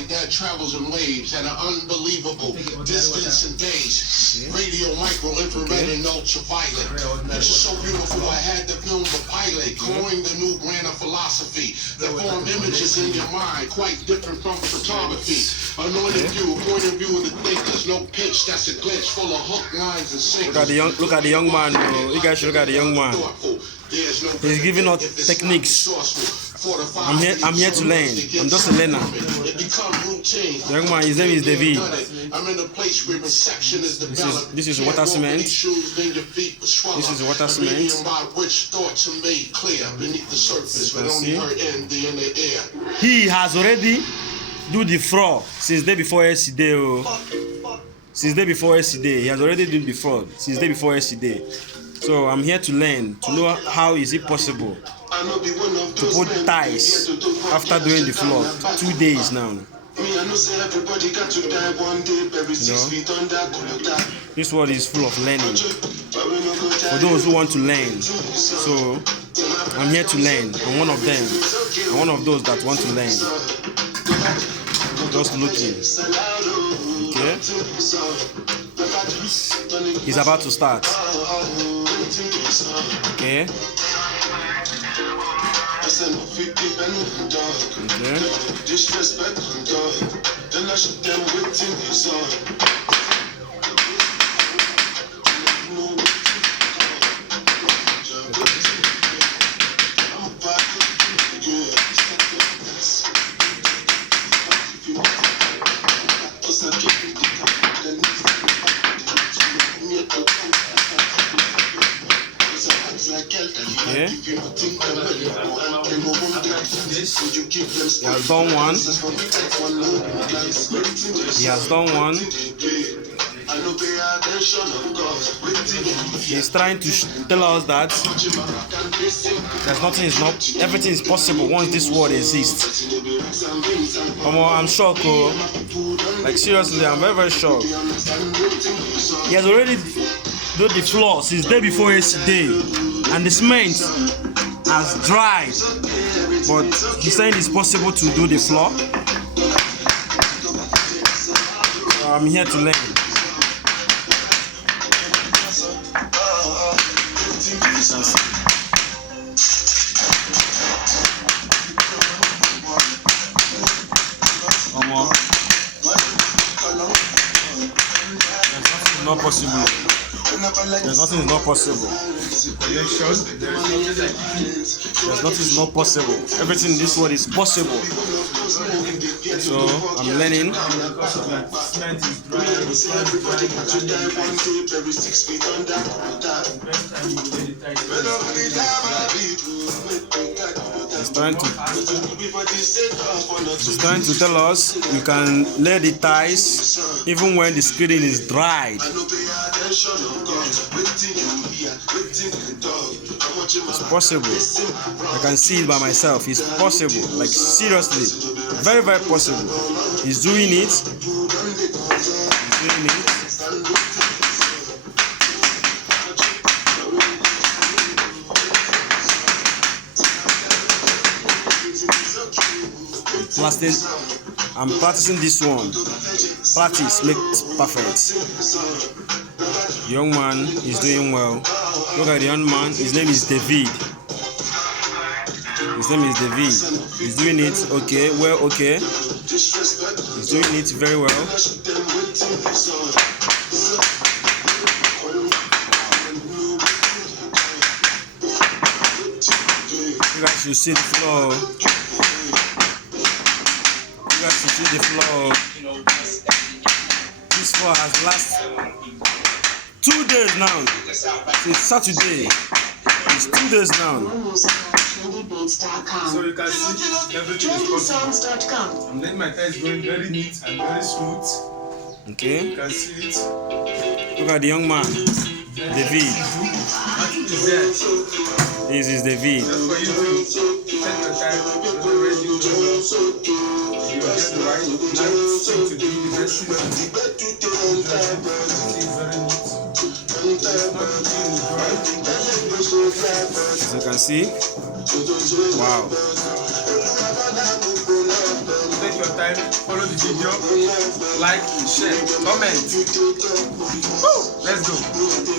light that travels in waves at an unbelievable distance and days. Radio, micro, infrared, and ultraviolet. Pictures so beautiful, I had to film the pilot, coining the new brand of philosophy that form images in your mind, quite different from photography. Anointed view, point of view of the thinkers, no pitch, that's a glitch full of hook lines and sinkers. Look at the young man, bro. You guys should look at the young man. He's giving us techniques. I'm here to learn. I'm just a learner. The young man, his name is David. This is water cement. This is water cement. He has already do the floor since day before yesterday. Since day before yesterday, he has already done before. Since day before yesterday. So I'm here to learn, to know how is it possible to put ties after doing the floor 2 days now. You know, this world is full of learning for those who want to learn. So I'm here to learn. I'm one of them. I'm one of those that want to learn. Just looking. Okay. He's about to start. Okay. Okay. He has done one. He has done one. He's trying to tell us that everything is possible once this world exists. I'm shocked, like seriously, I'm very shocked. He has already done the floor since day before yesterday, and the cement has dried, but he's saying it's possible to do the floor. So I'm here to learn. Not possible. There's nothing is not possible. There's nothing is not possible. Everything in this world is possible. So I'm learning. He's trying to tell us you can lay the ties even when the screening is dried. It's possible. I can see it by myself. It's possible. Like seriously. Very, very possible. He's doing it. He's doing it. I'm practicing this one. Practice makes perfect. The young man is doing well. Look at the young man. His name is David. His name is David. He's doing it okay. Well, okay. He's doing it very well. You guys should see the floor. You guys should see the floor. This floor has lasted 2 days now. It's Saturday. It's 2 days now. So you can see everything is possible. I'm letting my ties going very neat and very smooth. Okay. You can see it. Look at the young man, David. This is David. Just for you to set your time, you're ready. You get the right thing to do the best thing to do. As you can see, wow. Take your time. Follow the video, like, share, comment. Woo! Let's go.